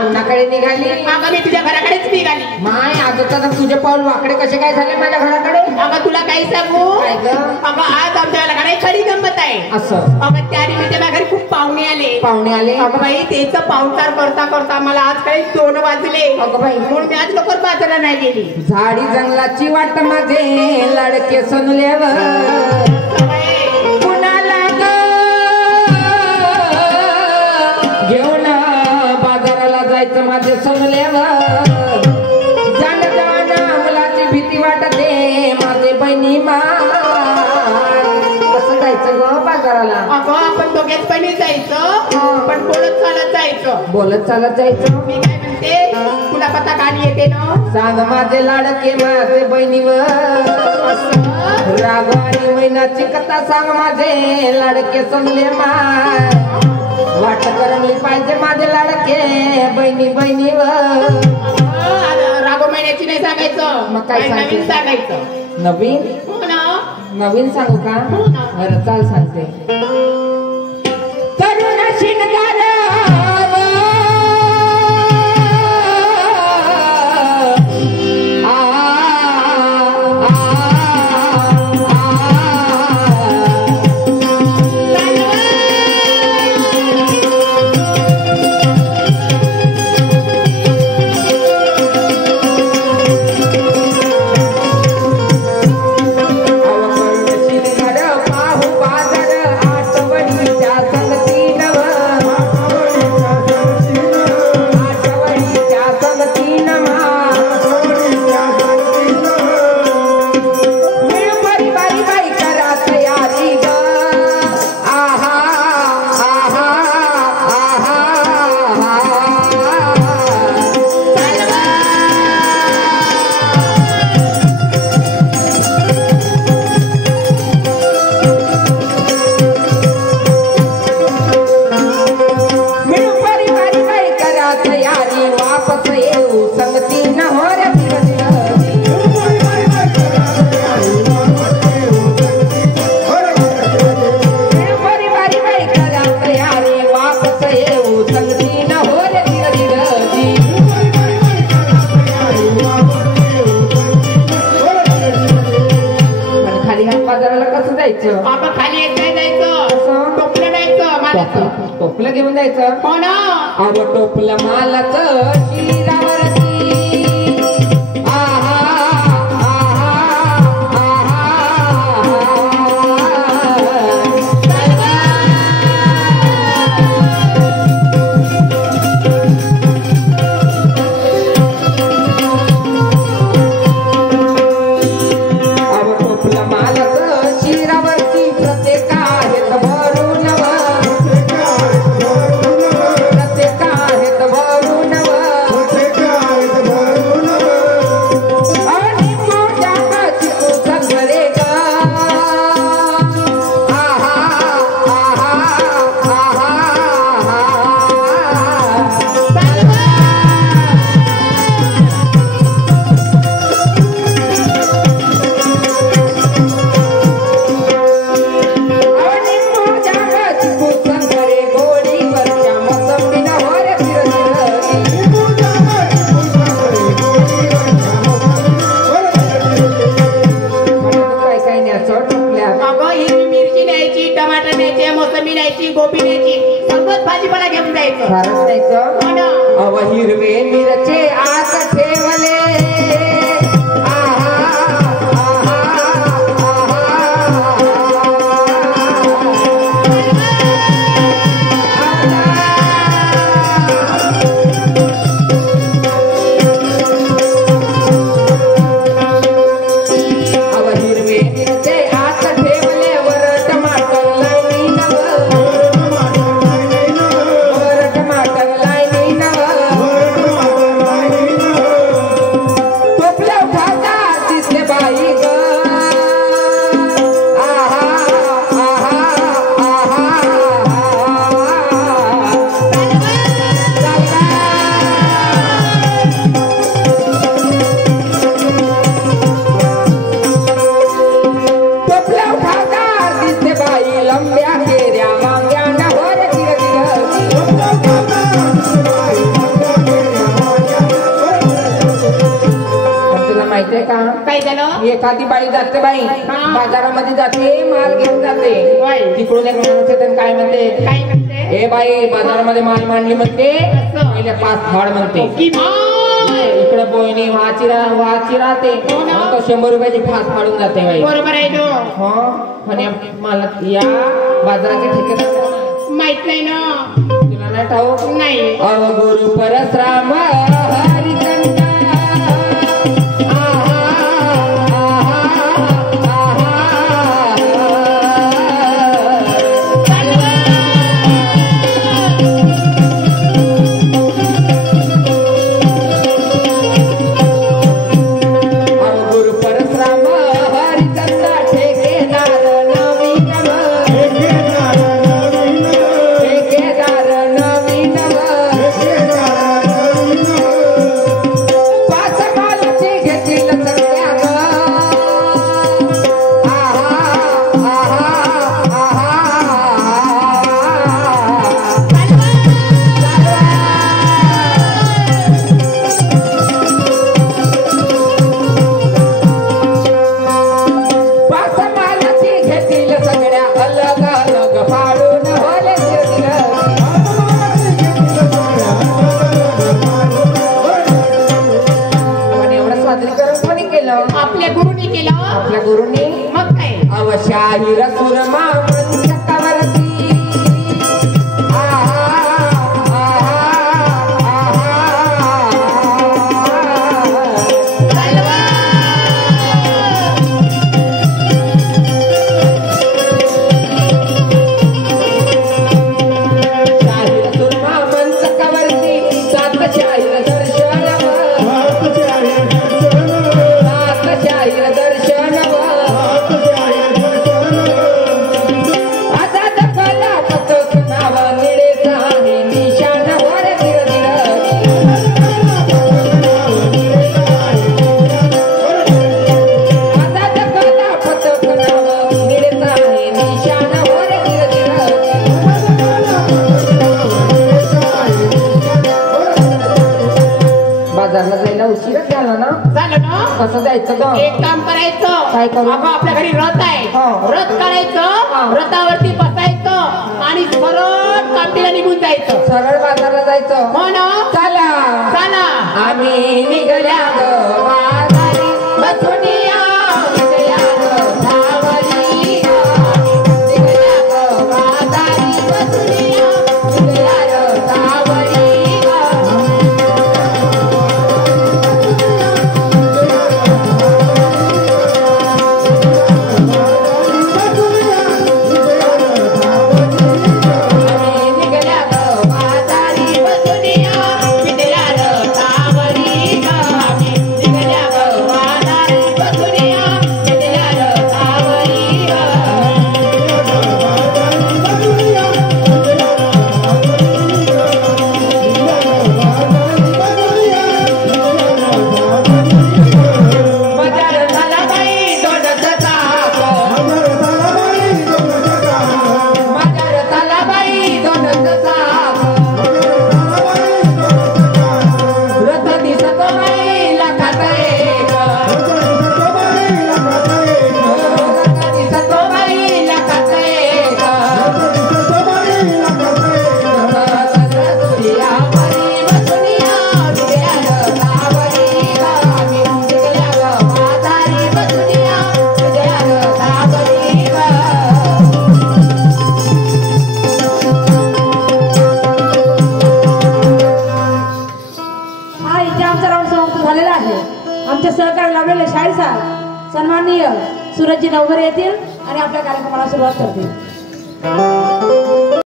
पुन्हाकडे निघाली. अगं मी तुझ्या घराकडेच निघाली. माय आता तर तुझे पाऊल वाकडे कसे काय झाले माझ्या घराकडे? अगं तुला काही सांगू? काय ग? अगं आज आमच्या घराकडे खरी गंमत आहे. असं? अगं त्या निमित्त माझ्या घरी खूप पाहुणे आले. पाहुणे आले? अगं बाई तेच पाहुणचार करता करता मला आज काही 2 वाजले. अगं बाई म्हणून मी आज लवकर बाजारला नाही गेली. झाडी जंगलाची वाट माझे लाडके सनलेवर कुणाला ग घेऊन बाजाराला जायचं माझे सनलेवर जाण जाण मुलाची भीती वाटते माझे बहिणी मा कसं जायचं ग बाजाराला? अगं आपण दोघेच पण जायचं पण बोलत चालत जायचं. बोलत चालत जायचं? मी काय म्हणते तुला पता गाणी येते ना? सांग माझे लाडके माझे बहिणीवर राग आणि महिन्याची कथा सांग माझे लाडके समले माय वाट करमली पाहिजे माझे लाडके बहिणी बहिणीवर. रागो महिन्याची नाही सांगायचं. मग काय नवीन सांगायचं. नवीन? हो ना. नवीन सांगू का? बरं चाल सांगते. तरुण शिनगार टोपलं घेऊन जायचं. हो ना. अगं टोपलं मालाचं शिरावरती गोबी न्यायची सर्वच भाजीपाला घेऊन जायचं. अव हिरवे मिरचे आत ठेवले काय झालं एखादी बाई जाते बाई हा. बाजारामध्ये जाते माल घेऊन जाते बाई. तिकडून एक माणूस येते आणि काय म्हणते काय म्हणते ए बाई बाजारामध्ये माल मांडली म्हणते असं. पहिले 5 फाड म्हणते की माय इकडे बोयणी वाची राहते हो ना. मग तो 100 रुपयाची फास फाडून जाते बाई बरोबर आहे नो हा आणि मला या बाजाराचे ठेकेदार कोण आहे? माहित नाही ना तुला नाही ठाऊक नाही गुरु परशुराम हरिचंद्र आपल्या गुरुनी केलं आपल्या गुरुनी मग काय अवशाहीर सुरमा चक्रवर्ती बाजारला जायला उशीरच झाला ना झालं ना कसं जायचं ग एक काम करायचं काय करू? अगं आपल्या घरी रथ आहे हो. रथ काढायचं रथावरती बसायचं आणि सरळ कामटीला निघून जायचं सरळ बाजारला जायचं हो ना चला चला आम्ही निघल्या ग बाजारी बसून या निघल्या ग धावरी निघल्या ग बाजारी बसून या निघल्या ग धावरी निघल्या ग बाजारी बसून या निघल्या ग धावरी निघल्या ग बाजारी बसून या निघल्या ग धावरी बाजार झाला बाई दोनचा तास बाजार झाला बाई दोनचा तास रथ दिसतो बाई लाखात एक रथ दिसतो बाई लाखात एक सूर्या परी बसुनिया निघल्या ग धावरी आम्ही निघल्या ग बाजारी बसुनिया निघल्या ग धावरी हा इथे आमचा राऊंड समाप्त झालेला आहे. आमच्या सहकार्य लाभलेले शाळेसाहेब सन्माननीय सूरजजी नवघरे येतील आणि आपल्या कार्यक्रमाला सुरुवात करतील.